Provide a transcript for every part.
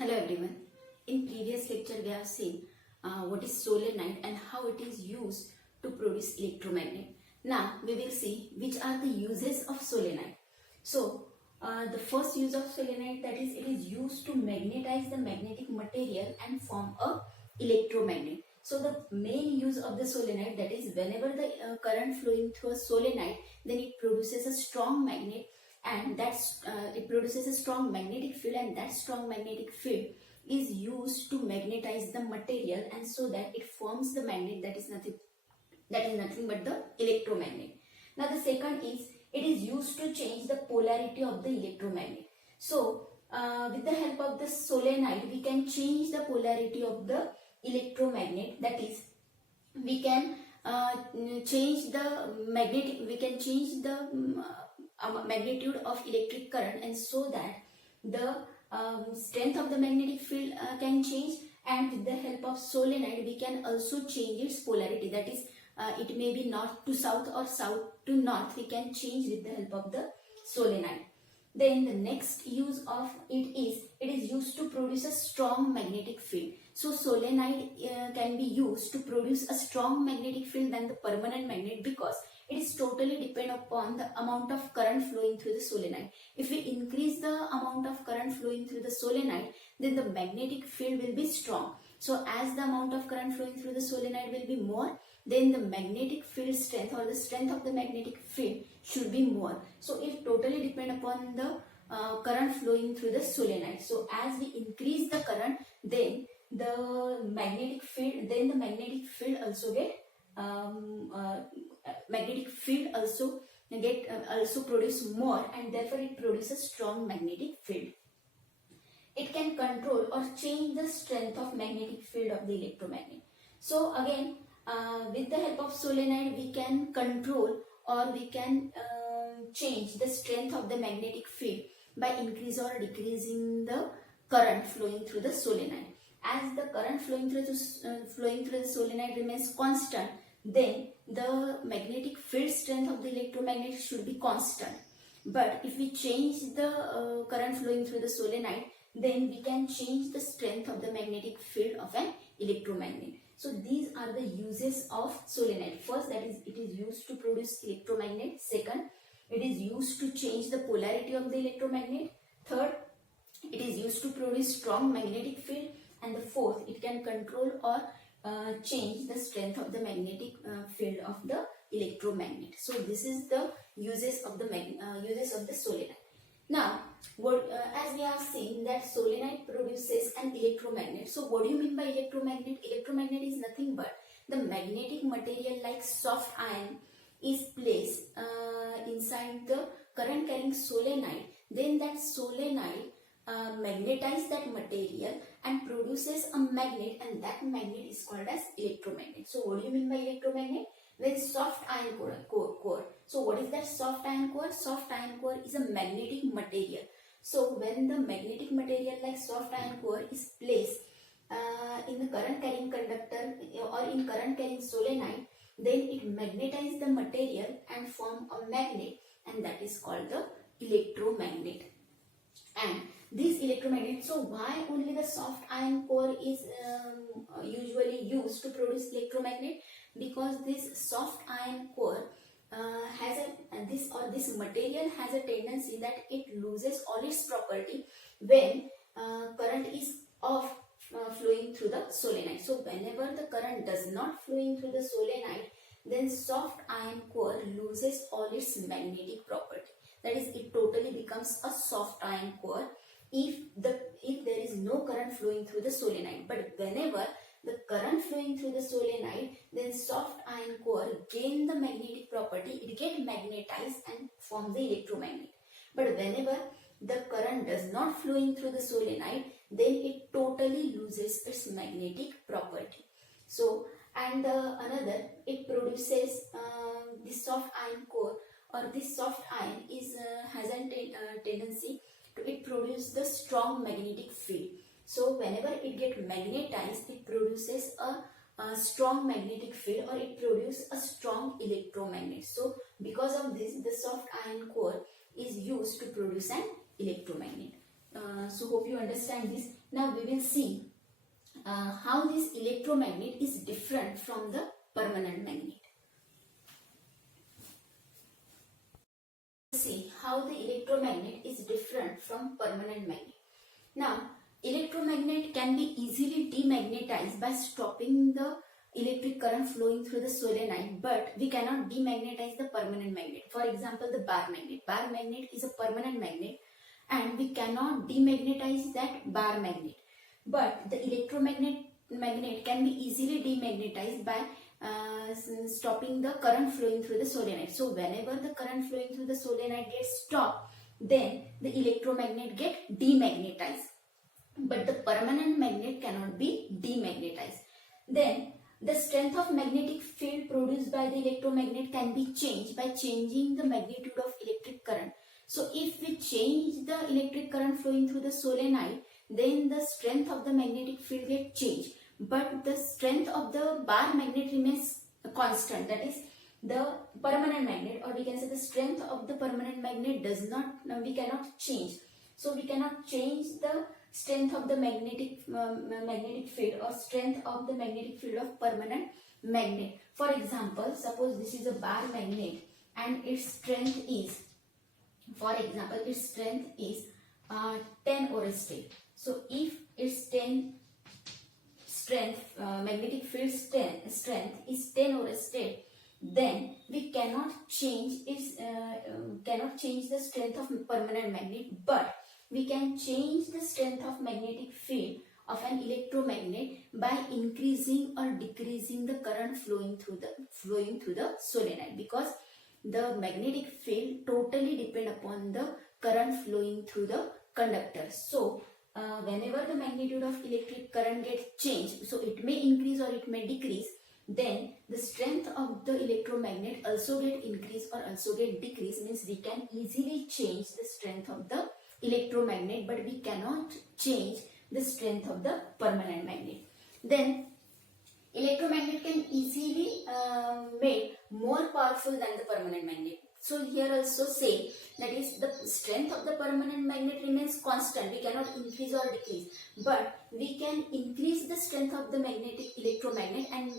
Hello everyone. In previous lecture we have seen what is solenoid and how it is used to produce electromagnet. Now we will see which are the uses of solenoid. So the first use of solenoid, that is, it is used to magnetize the magnetic material and form a electromagnet. So the main use of the solenoid, that is, whenever the current flowing through a solenoid, then it produces a strong magnet, and it produces a strong magnetic field, and that strong magnetic field is used to magnetize the material, and so that it forms the magnet that is nothing but the electromagnet. Now the second is, it is used to change the polarity of the electromagnet. So with the help of the solenoid we can change the polarity of the electromagnet, that is, we can change the magnitude of electric current, and so that the strength of the magnetic field can change, and with the help of solenoid we can also change its polarity, that is, it may be north to south or south to north, we can change with the help of the solenoid. Then the next use of it is used to produce a strong magnetic field. So solenoid can be used to produce a strong magnetic field than the permanent magnet, because it is totally depend upon the amount of current flowing through the solenoid. If we increase the amount of current flowing through the solenoid, then the magnetic field will be strong. So as the amount of current flowing through the solenoid will be more, then the magnetic field strength, or the strength of the magnetic field, should be more. So it totally depend upon the current flowing through the solenoid. So as we increase the current, then the magnetic field also produce more, and therefore it produces strong magnetic field. It can control or change the strength of magnetic field of the electromagnet. So again, with the help of solenoid we can control, or we can change the strength of the magnetic field by increasing or decreasing the current flowing through the solenoid. As the current flowing through the solenoid remains constant, then the magnetic field strength of the electromagnet should be constant. But if we change the current flowing through the solenoid, then we can change the strength of the magnetic field of an electromagnet. So these are the uses of solenoid. First, that is, it is used to produce electromagnet. Second, it is used to change the polarity of the electromagnet. Third, it is used to produce strong magnetic field. And the fourth, it can control or change the strength of the magnetic field of the electromagnet. So this is the uses of the solenoid. Now, as we have seen that solenoid produces an electromagnet. So what do you mean by electromagnet? Electromagnet is nothing but the magnetic material like soft iron is placed inside the current carrying solenoid. Then that solenoid magnetize that material and produces a magnet, and that magnet is called as electromagnet. So what do you mean by electromagnet? Then soft iron core. So what is that soft iron core? Soft iron core is a magnetic material. So when the magnetic material like soft iron core is placed in the current carrying conductor or in current carrying solenoid, then it magnetizes the material and form a magnet, and that is called the electromagnet. And this electromagnet, so why only the soft iron core is usually used to produce electromagnet? Because this soft iron core this material has a tendency that it loses all its property when current is off flowing through the solenoid. So whenever the current does not flowing through the solenoid, then soft iron core loses all its magnetic property. That is, it totally becomes a soft iron core if there is no current flowing through the solenoid. But whenever the current flowing through the solenoid, then soft iron core gain the magnetic property, it get magnetized and form the electromagnet. But whenever the current does not flowing through the solenoid, then it totally loses its magnetic property. So, and another, it produces this soft iron core, or this soft iron has a tendency to it produce the strong magnetic field. So whenever it get magnetized, it produces a strong magnetic field, or it produces a strong electromagnet. So because of this, the soft iron core is used to produce an electromagnet. So hope you understand this. Now we will see how this electromagnet is different from the permanent magnet. See how the electromagnet is different from permanent magnet. Now, electromagnet can be easily demagnetized by stopping the electric current flowing through the solenoid, but we cannot demagnetize the permanent magnet. For example, the bar magnet. Bar magnet is a permanent magnet and we cannot demagnetize that bar magnet. But the electromagnet can be easily demagnetized by stopping the current flowing through the solenoid. So whenever the current flowing through the solenoid gets stopped, then the electromagnet get demagnetized. But the permanent magnet cannot be demagnetized. Then the strength of magnetic field produced by the electromagnet can be changed by changing the magnitude of electric current. So if we change the electric current flowing through the solenoid, then the strength of the magnetic field gets changed. But the strength of the bar magnet remains constant. That is, the permanent magnet, or we can say the strength of the permanent magnet we cannot change. So we cannot change the strength of the magnetic field or strength of the magnetic field of permanent magnet. For example, suppose this is a bar magnet and its strength is, for example, its strength is 10 orestate. So if its magnetic field strength is 10 orestate, then we cannot change the strength of permanent magnet, but we can change the strength of magnetic field of an electromagnet by increasing or decreasing the current flowing through the solenoid, because the magnetic field totally depend upon the current flowing through the conductor. So whenever the magnitude of electric current gets changed, so it may increase or it may decrease, then the strength of the electromagnet also get increase or also get decrease. Means we can easily change the strength of the electromagnet, but we cannot change the strength of the permanent magnet. Then electromagnet can easily made more powerful than the permanent magnet. So here also say, that is, the strength of the permanent magnet remains constant. We cannot increase or decrease, but we can increase the strength of the magnetic electromagnet, and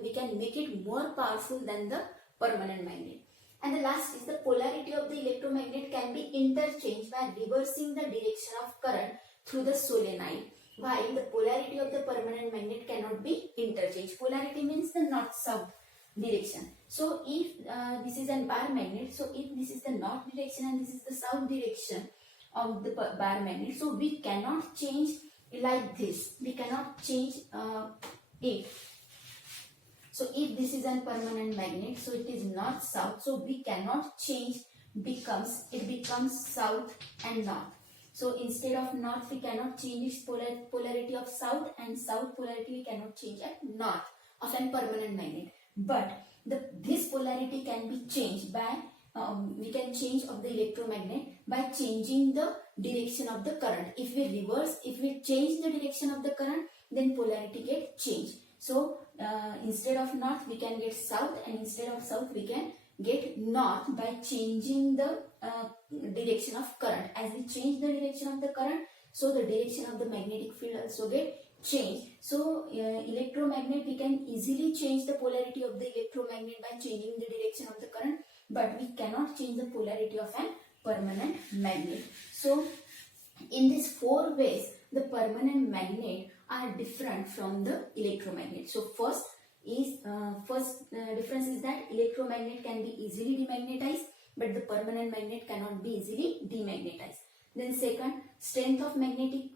we can make it more powerful than the permanent magnet. And the last is the polarity of the electromagnet can be interchanged by reversing the direction of current through the solenoid, while the polarity of the permanent magnet cannot be interchanged. Polarity means the north-south direction. So if this is a bar magnet, so if this is the north direction and this is the south direction of the bar magnet, so we cannot change like this. We cannot change it. So if this is a permanent magnet, so it is north-south, so we cannot change, it becomes south and north. So instead of north, we cannot change its polarity of south, and south polarity we cannot change at north of a permanent magnet. But this polarity can be changed by, we can change of the electromagnet by changing the direction of the current. If we change the direction of the current, then polarity get changed. So instead of north, we can get south, and instead of south, we can get north by changing the direction of current. As we change the direction of the current, so the direction of the magnetic field also get changed. So electromagnet, we can easily change the polarity of the electromagnet by changing the direction of the current, but we cannot change the polarity of an permanent magnet. So in these 4 ways, the permanent magnet are different from the electromagnet. So first difference is that electromagnet can be easily demagnetized, but the permanent magnet cannot be easily demagnetized. Then second, strength of magnetic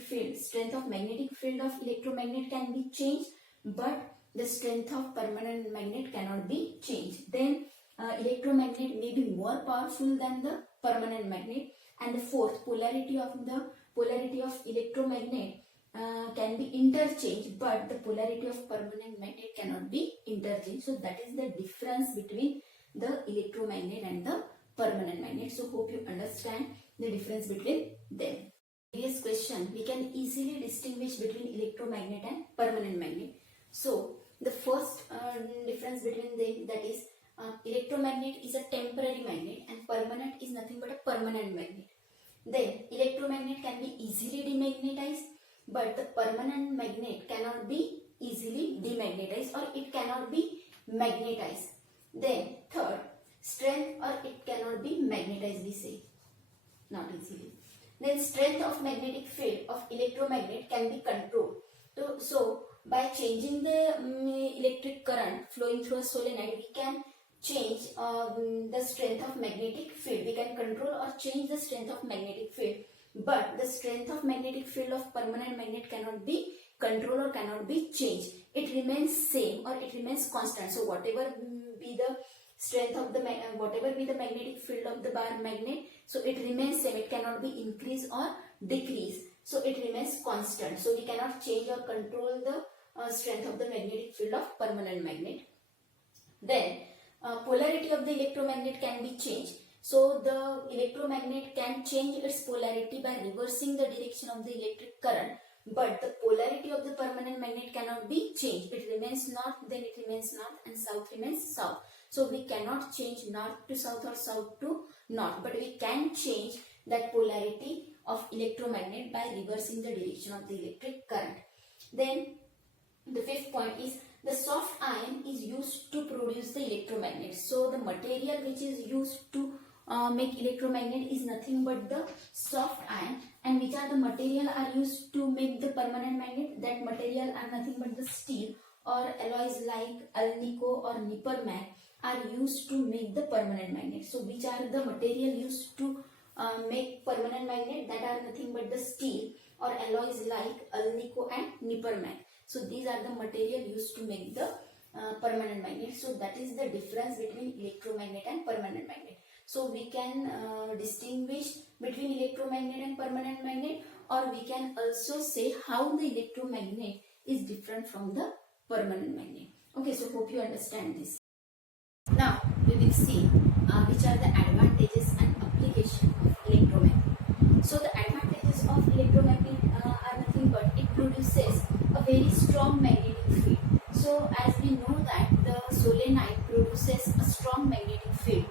field of electromagnet can be changed, but the strength of permanent magnet cannot be changed. Then electromagnet may be more powerful than the permanent magnet. And the fourth, polarity of electromagnet can be interchanged, but the polarity of permanent magnet cannot be interchanged. So that is the difference between the electromagnet and the permanent magnet. So hope you understand the difference between them. Previous question, we can easily distinguish between electromagnet and permanent magnet. So the first difference between them, that is electromagnet is a temporary magnet and permanent is nothing but a permanent magnet. Then electromagnet electromagnet can be easily demagnetized, but the permanent magnet cannot be easily demagnetized, or it cannot be magnetized. Then third, strength, or it cannot be magnetized, we say, not easily. Then strength of magnetic field of electromagnet can be controlled. So by changing the electric current flowing through a solenoid, we can change the strength of magnetic field. We can control or change the strength of magnetic field, but the strength of magnetic field of permanent magnet cannot be controlled or cannot be changed. It remains same, or it remains constant. So whatever be the strength of the whatever be the magnetic field of the bar magnet, so it remains same. It cannot be increase or decrease. So it remains constant. So we cannot change or control the strength of the magnetic field of permanent magnet. Then polarity of the electromagnet can be changed. So the electromagnet can change its polarity by reversing the direction of the electric current, but the polarity of the permanent magnet cannot be changed. It remains north, then it remains north, and south remains south. So we cannot change north to south or south to north, but we can change that polarity of electromagnet by reversing the direction of the electric current. Then the fifth point is the soft ion is used to produce the electromagnet. So the material which is used to make electromagnet is nothing but the soft ion. And which are the material are used to make the permanent magnet? That material are nothing but the steel or alloys like alnico or nippermac are used to make the permanent magnet. So which are the material used to make permanent magnet? That are nothing but the steel or alloys like alnico and nippermac. So these are the material used to make the permanent magnet. So that is the difference between electromagnet and permanent magnet. So we can distinguish between electromagnet and permanent magnet, or we can also say how the electromagnet is different from the permanent magnet. Okay, so hope you understand this. Now we will see which are the advantages and application of electromagnet. So the advantages of electromagnet are nothing but it produces a very strong magnetic field. So as we know that the solenoid produces a strong magnetic field,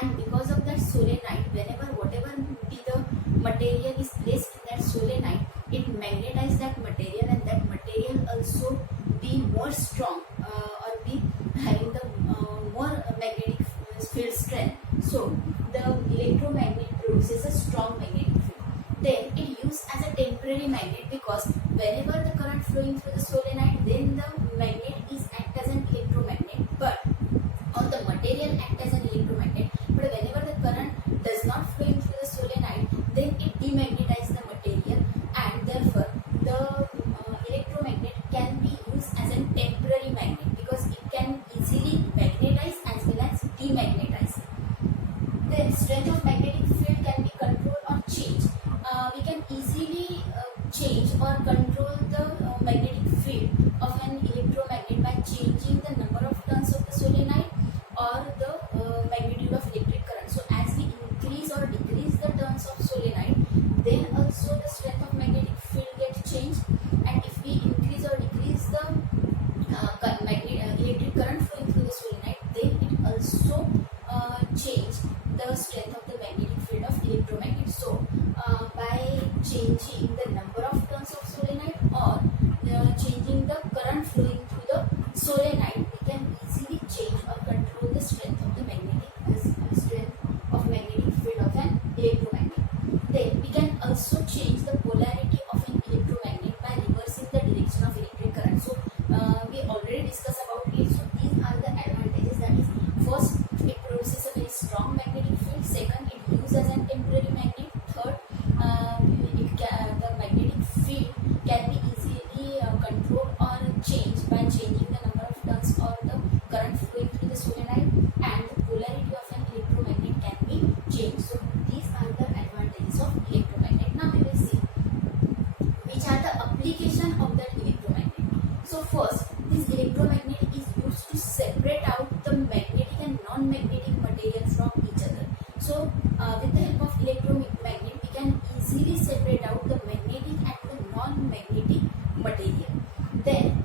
and because of that solenoid, whenever whatever be the material is placed in that solenoid, it magnetizes that material, and that material also be more strong or be having the more magnetic field strength. So the electromagnet produces a strong magnetic field. Then it used as a temporary magnet, because whenever the current flowing through the solenoid, then the magnet is act as an electromagnet, but or the material act as an electromagnet. But whenever the current does not flow through the solenoid, then it demagnetizes the material, and therefore the electromagnet can be used as a temporary magnet, because it can easily magnetize as well as demagnetize. Then strength of magnetic field can be controlled or changed. We can easily change or control the magnetic field of an electromagnet by changing the number of turns of the solenoid or the magnitude of electric current. So as we increase or decrease the turns of solenoid, then also the strength of magnetic field gets changed. And if we increase or decrease the electric current flowing through the solenoid, then it also change the strength of the magnetic field of electromagnet. So by changing the number of turns of solenoid or changing the current flowing through the solenoid, we can easily change or control the strength of the magnetic field of an electromagnet. Then we can also change the polarity of an electromagnet by reversing the direction of electric current. So we already discussed about it. So these are the advantages. That is, first, it produces a very strong magnetic field. Second, it uses as a temporary magnet. Third, the magnetic field can be easily controlled or changed by changing the number of turns or the current flowing through the solenoid, and the polarity of an electromagnet can be changed. So these are the advantages of electromagnet. Now we will see which are the application of that electromagnet. So first, this electromagnet is used to separate out the magnetic and non-magnetic material from each other. So with the help of electromagnet, we can easily separate out the magnetic and the non-magnetic material. Then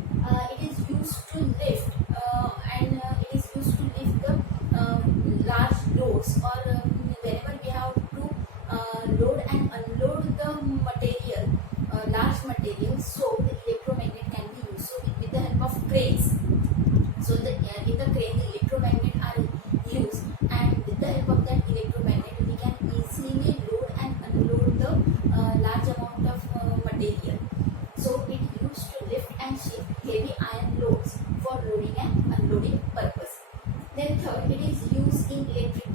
it is used to lift the large loads, or whenever we have to load and unload the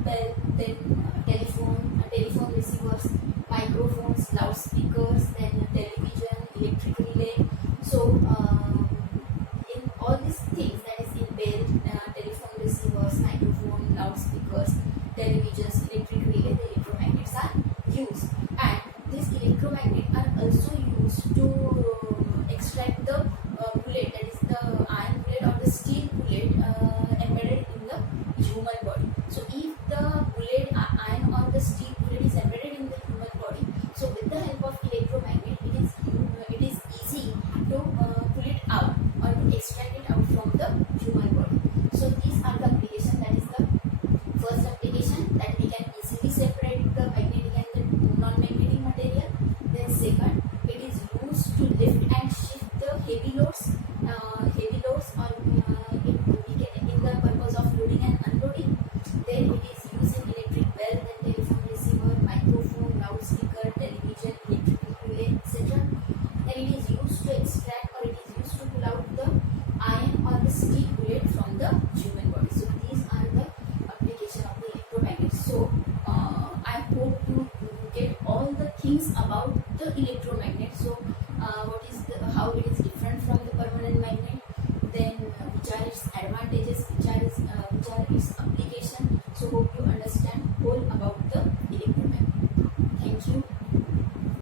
bell, then telephone receivers, microphones, loudspeakers, then television, electric relay. So in all these things, that is in bell, telephone receivers, microphone, loudspeakers, televisions, electric relay, the electromagnets are used. And these electromagnets are also used to extract the bullet, that is the iron bullet or the steel bullet embedded in the human body. So if the bullet, iron or the steel bullet is embedded in the human body, so with the help of electromagnet, it is easy to pull it out or to extract it out from the human body. So these are the applications. That is the first application, that we can easily separate the magnetic and the non-magnetic material. Then second, it is used to lift and shift the heavy loads or in the purpose of loading and unloading. Then it is used in electric bell, then telephone receiver, microphone, loudspeaker, television, electric relay, etc. Then it is used to extract, or it is used to pull out the iron or the steel bullet from the human body. So these are the application of the electromagnet. So I hope you get all the things about the electromagnet. So how it is different from the permanent magnet, then which are its advantages, which are its application. So hope you understand whole about the